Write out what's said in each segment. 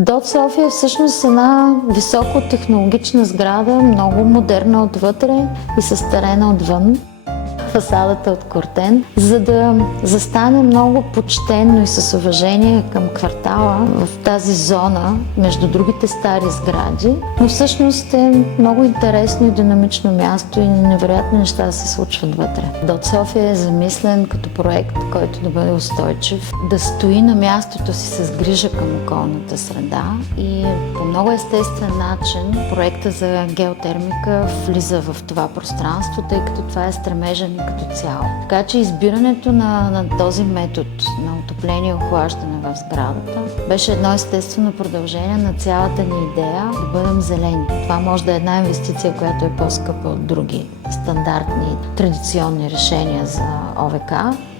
Дот София е всъщност една високотехнологична сграда, много модерна отвътре и състарена отвън. Фасадата от кортен, за да застане много почтенно и с уважение към квартала в тази зона между другите стари сгради, но всъщност е много интересно и динамично място и невероятни неща се случват вътре. Дот София е замислен като проект, който да бъде устойчив, да стои на мястото си с грижа към околната среда и по много естествен начин проекта за геотермика влиза в това пространство, тъй като това е стремежен като цяло. Така че избирането на този метод на отопление и охлаждане в сградата беше едно естествено продължение на цялата ни идея да бъдем зелени. Това може да е една инвестиция, която е по-скъпа от други стандартни, традиционни решения за ОВК,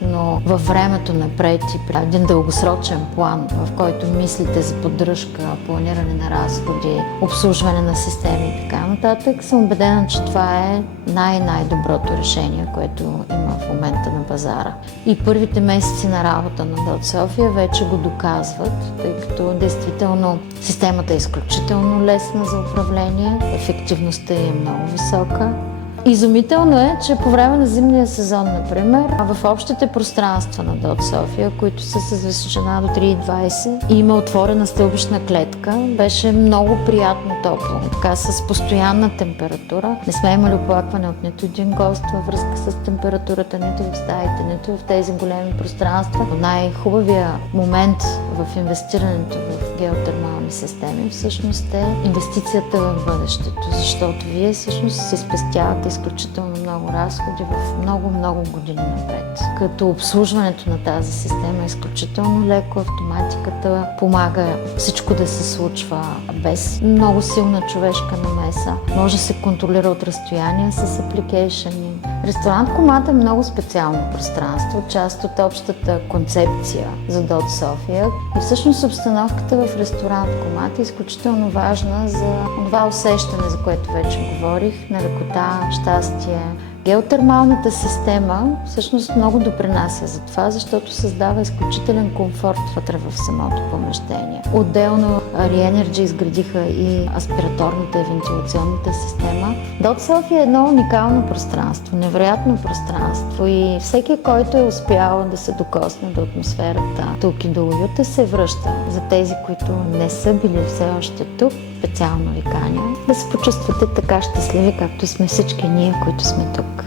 но във времето напред и при един дългосрочен план, в който мислите за поддръжка, планиране на разходи, обслужване на системи и така нататък, съм убедена, че това е най-доброто решение, което има в момента на пазара. И първите месеци на работа на Дот София вече го доказват, тъй като действително системата е изключително лесна за управление, ефективността е много висока. Изумително е, че по време на зимния сезон, например, в общите пространства на Дот София, които са с височина до 3,20 и има отворена стълбищна клетка, беше много приятно топло. Така с постоянна температура. Не сме имали оплакване от нито един гост във връзка с температурата, нито в стаите, нито в тези големи пространства. Най-хубавия момент в инвестирането в геотермални системи всъщност е инвестицията в бъдещето, защото вие всъщност се спестявате изключително много разходи в много години напред. Като обслужването на тази система е изключително леко, автоматиката помага всичко да се случва без много силна човешка намеса. Може да се контролира от разстояние с апликейшъни. Ресторант Комат е много специално пространство, част от общата концепция за Дот София. И всъщност обстановката в ресторант Комат е изключително важна за това усещане, за което вече говорих, на лекота, щастие. Геотермалната система всъщност много допринася за това, защото създава изключителен комфорт вътре в самото помещение. Отделно Re-Energy изградиха и аспираторната и вентилационната система. Дот София е едно уникално пространство, невероятно пространство и всеки, който е успял да се докосне до атмосферата тук и до уюта, се връща. За тези, които не са били все още тук, специално ви каня да се почувствате така щастливи, както сме всички ние, които сме тук.